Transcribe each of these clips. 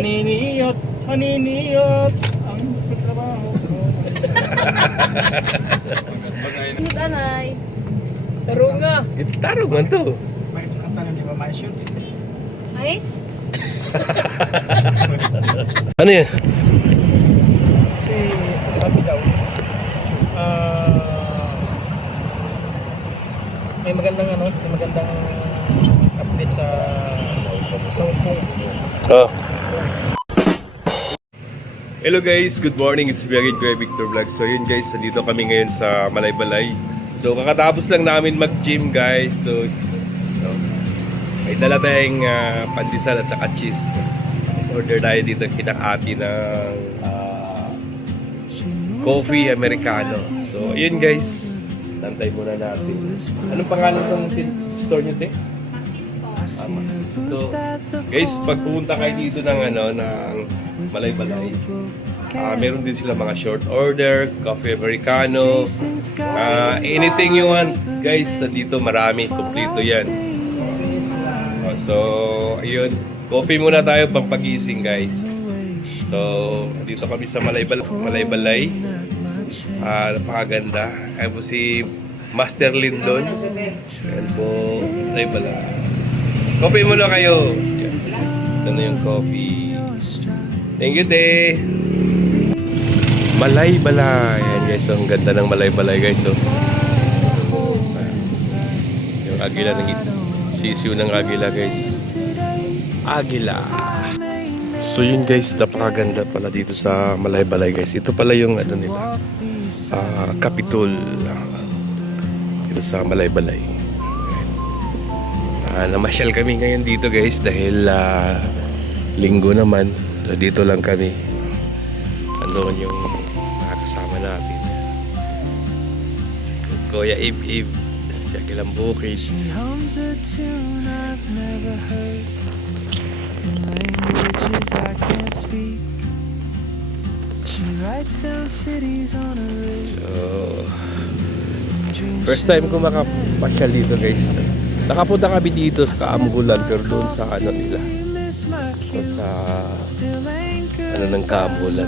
Maniniyot, maniniyot ang trabaho ko. Ano anay? Tarunga. Tarungan to. Bakit yung kanta di ba ma-shoot? Ayos? Ano yan? Kasi sabi daw, may magandang update sa phone. Oh. Hello guys, good morning. It's Biagid Kuya Victor Vlog. So yun guys, nandito kami ngayon sa Malaybalay. So kakatapos lang namin mag-gym guys. So may dala tayong pandesal at saka cheese. So order tayo dito kinakati ng coffee americano. So yun guys, nantay muna natin. Anong pangalan ng store nyo, te? So, guys, pag pumunta kayo dito ng Malaybalay, meron din sila mga short order, coffee americano, anything you want, guys, dito marami, kompleto yan. So, ayun, coffee muna tayo pang pagising, guys. So, dito kami sa Malaybalay. Napakaganda. Ayan po si Master Lindon. Ayan po, Malaybalay. Coffee muna kayo. Yes. Ito na yung coffee. Thank you, te. Malaybalay. Ayan guys, so, ang ganda ng Malaybalay guys. So, yung agila ng sisiw ng agila guys. Agila. So yun guys, napakaganda pala dito sa Malaybalay guys. Ito pala yung nila. Capitol dito sa Malaybalay. Namasyal kami ngayon dito guys dahil linggo naman. So dito lang kami. Andoon yung nakakasama natin. Si Kuya Ib si Agilang Bukid. She hums a tune I've never heard in languages I can't speak. She writes down cities on a road. So first time ko makapasyal dito guys. Nakapunta kami dito sa Kaamgulan pero doon sa nila. Doon sa ng Kaamgulan.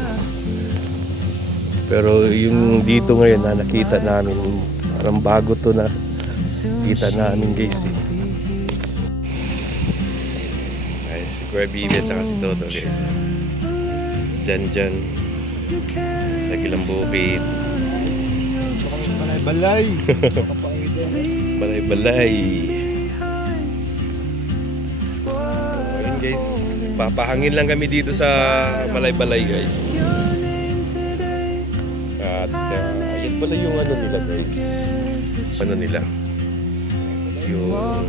Pero yung dito ngayon na nakita namin, parang bago to na kita namin guys. Ay, si Kuya Bibi at saka si Toto guys. Dyan. Sa Agilang Bukid. Balay. Balay. Guys, papahangin lang kami dito sa Malaybalay guys. At ayan pala yung nila guys. Nila? Yung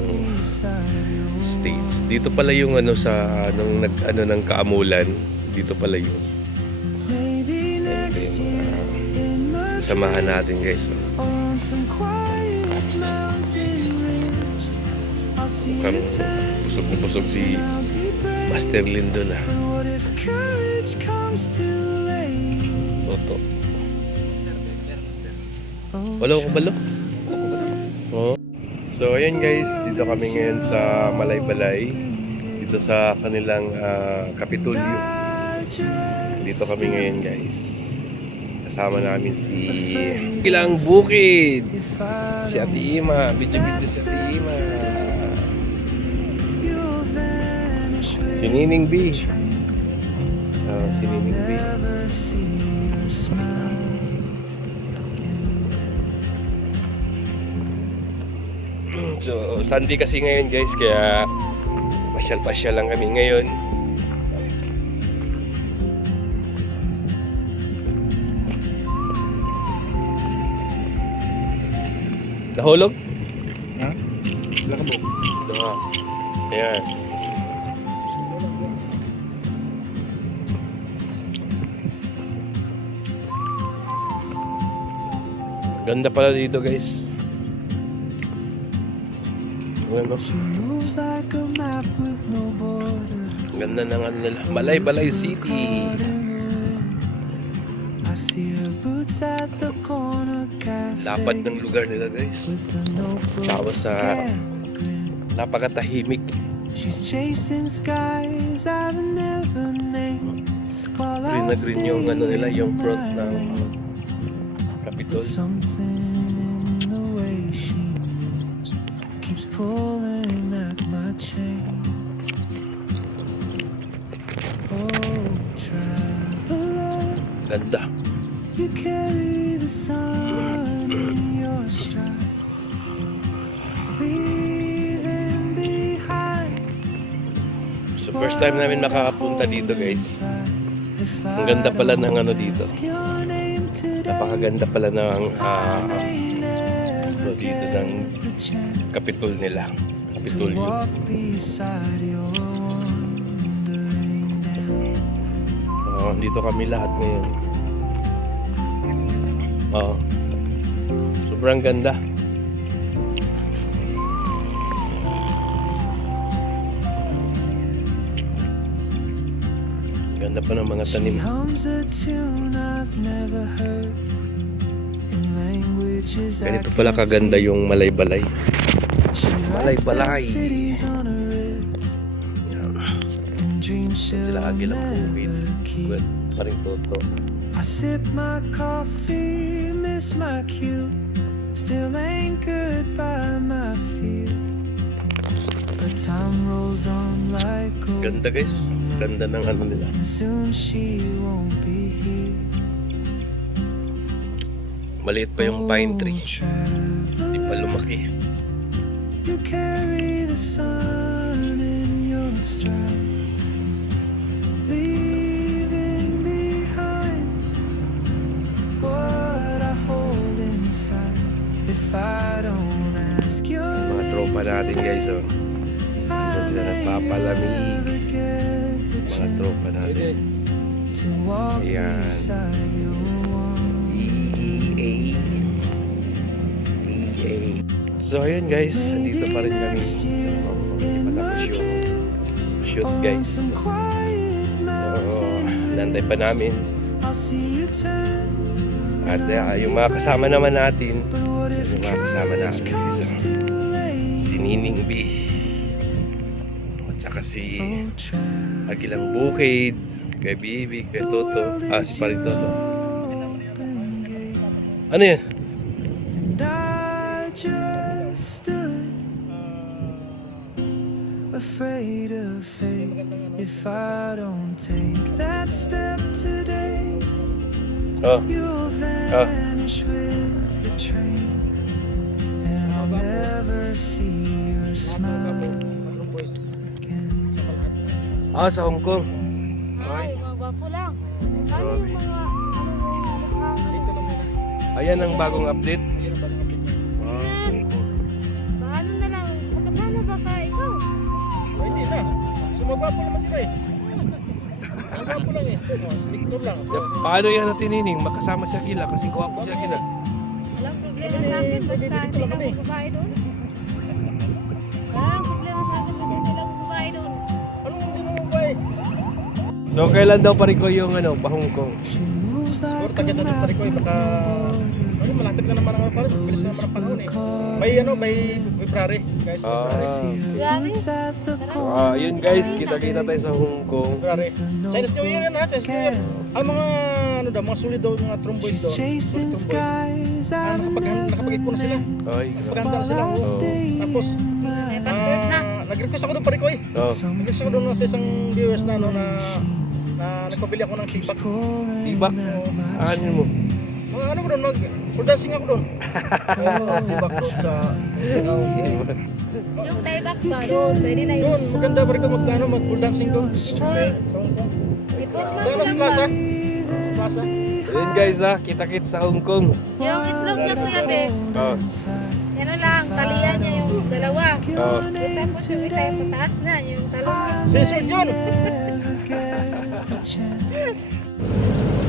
states. Dito pala yung sa ng Kaamulan. Dito pala yung samahan natin guys. Mukhang busog si Master Lindon Toto. Wala ko balo? Oh. So ayan guys, dito kami ngayon sa Malaybalay. Dito sa kanilang Kapitolyo. Dito kami ngayon guys. Kasama namin si Agilang Bukid. Si Ate Ima, video si Ate Ima. Si Nining B. Si Nining B. So, Sunday kasi ngayon guys, kaya pasyal-pasyal lang kami ngayon. Nahulog? Ha? Lakabok. Ayan. Ganda pala dito guys. Ganda ng nila. Malaybalay City. Lapad ng lugar nila guys. Tapos napakatahimik. She's chasing skies I've never named. While Green na green yung ano nila, yung front ng Capitol. something in the way she moves keeps pulling at my chain. Oh, traveler, Ganda. you carry the sun in your stride, leaving behind. So first time namin makakapunta dito guys. Ang ganda pala ng ano dito. Napakaganda pala ng dito ng Capitol nila. Capitolio. Dito kami lahat ngayon. Sobrang ganda. Ganda pa ng mga tanim. Ganito pala kaganda yung malay-balay. Malay-balay. Sila agilang bukid. But paring toto. I sip my coffee, miss my cue, still anchored by my fear. But time rolls on like a Ganda guys. Ganda ng ano nila. and soon she won't be here. Maliit pa yung pine tree. Traveler, Hindi pa lumaki. you carry the sun in your stride, leaving behind what I hold inside. If I don't ask your Mga tropa natin guys. Oh. Doon sila nagpapalamig. Mga tropa natin. to walk Ayan. beside your warm So ayun guys, dito pa rin kami. So, patapos yung shoot guys. So, nantay pa namin. I'll see you turn. At yung mga kasama naman natin, yung mga kasama namin isa, si Nining B. At saka si Agilang Bukid, kay Bibi, kay Toto. Si Paring Toto. Ano yan? And I just stood afraid of fate. If I don't take that step today, Oh, you'll vanish with the train, and I'll never see your smile again. sa Hong Kong. Ay, mga gwapo lang. Paano yung mga, ano yung mukhang, Dito lang muna. Ayan ang bagong update. Mayroon ba ng update? paano na lang, magkasama ba ka ikaw? Hindi na. Sumagwapo naman sila eh. Ang gwapo lang eh. Victor lang. Paano yan natin Nining? Makasama siya Gila kasi gwapo siya Gila. Walang problema sa akin, basta hindi lang babae doon. Walang problema sa akin, basta hindi lang babae doon. Anong hindi mo ba eh? So kailan daw pa rin ko yung ano, pa Hong Kong? She moves Siguro like a tagad natin pare ko eh. Baka... Ano, malapit na naman ang pare. Bilis na naman ang panahon eh. May February. Guys, February. boots at the corner. Yun guys, kita-kita tayo sa Hong Kong. February. Chinese New Year yan ha. Chinese New Year. Ang mga ano daw, mga sulit daw, mga tromboys She's daw. chasing skies I've Nakapag-ipon na sila. Ay, Nakapaganda na sila. While I Oh. stay Tapos, May passport na. nag-request ako doon pare ko eh. Oh. Nag-request ako doon sa isang viewers na ano na nagpabili ako ng tibak. Tibak? Ano mo? Ano ko doon, full dancing ako doon. Tibak doon sa Yung tayback ba doon? Pwede na yun. doon, maganda pare ko mag full dancing doon. Sa Hong Kong. Ipot mo Sa ano, sa plaza? Plaza? Ayun guys kita-kit sa Hong Kong. yung itlog niya kuya Be. Oh. Yan lang, talian niya yung dalawa. Oh. Tapos yung isa yung pataas na, yung talong niya. Sensor John!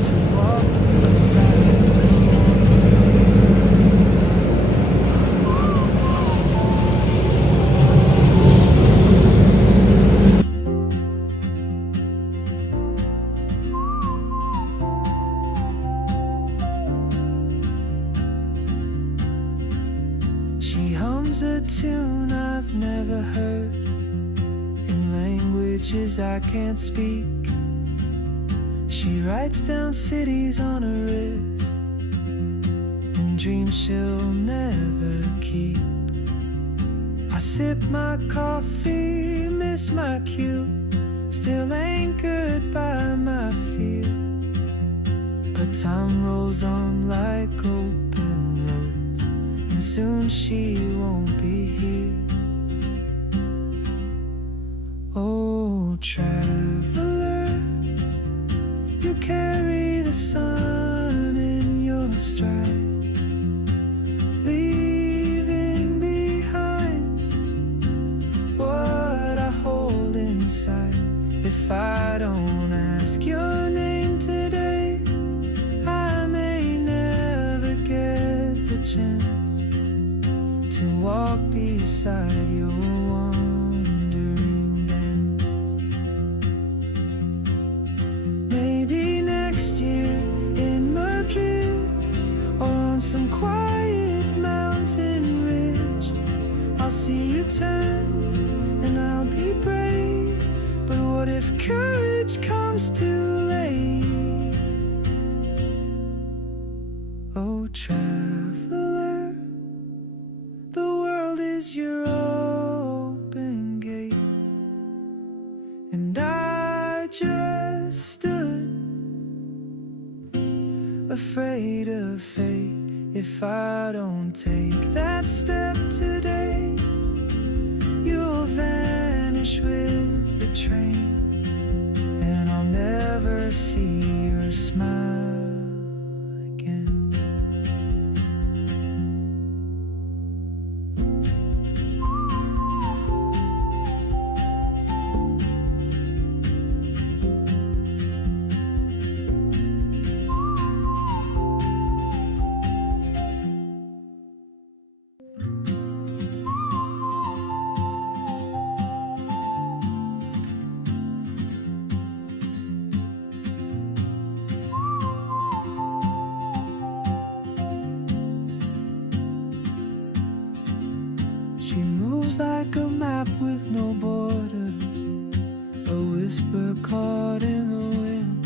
to walk beside you. She hums a tune I've never heard, languages I can't speak. She writes down cities on her wrist and dreams she'll never keep. I sip my coffee, miss my cue, still anchored by my fear. But time rolls on like open roads, and soon she won't be here. Oh, traveler, you carry the sun in your stride, leaving behind what I hold inside. If I don't ask your name today, I may never get the chance to walk beside your wandering dance. Maybe next year in Madrid, or on some quiet mountain ridge, I'll see you turn and I'll be brave. But what if courage comes too late? Oh, traveler, the world is your open gate, and I just stood afraid of fate. If I don't take that step today, you'll vanish with the train, and I'll never see your smile again. She moves like a map with no borders, a whisper caught in the wind.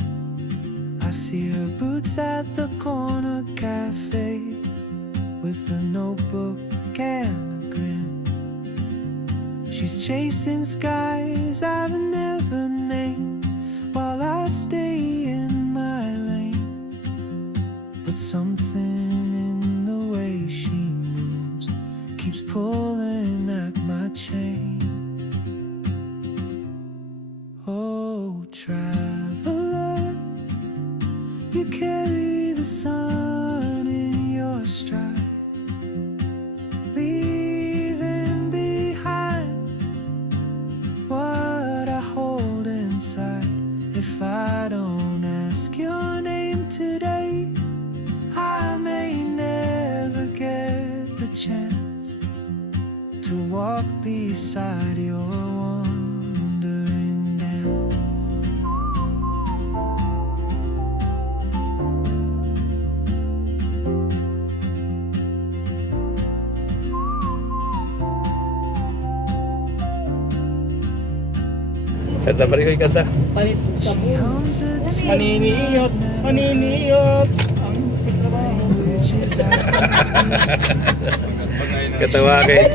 I see her boots at the corner cafe, with a notebook and a grin. She's chasing skies I've never named, while I stay in my lane. But something in the way she moves keeps pulling at my chain. Oh, traveler, you carry the sun in your stride, leaving behind what I hold inside. If I don't ask your name today, I may never get the chance to walk beside your wandering dance. Kanta pa rin ko yung kanta. Palit sa She hums a tune Maniniyot, maniniyot. Ang languages I can't speak. Katawa kayo.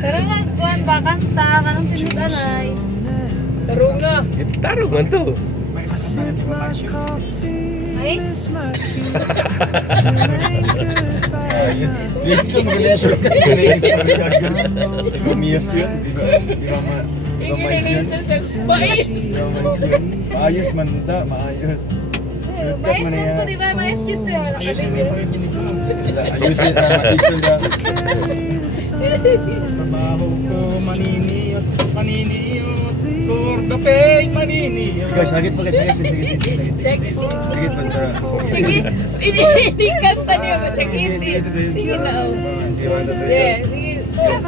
Pero nga, kuhan ba kanta, kanong tinutanay. Pero nga. Tarong man to. I sip my coffee, Ay? miss my cue, still anchored by my Reaction mo ganyan siya. Mamias yun. Di ba mais yun? Maayos man da, maayos. Mais lang to, di ba? Mais cute yun. Ayos yung may pakikinig mo. Ayusin na, ayusin na. carry the sun. Trabaho ko, maniniyot, maniniyot. For the pay, maniniyot. Guys, sakit pa guys, sakit. Sakit pa. Sige, inikanta niyo ko siya kiti. Sige na, oh. Yeah, sige. Oh,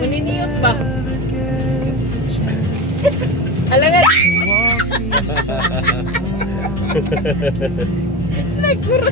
maniniyot pa. Alangan. Nagkura.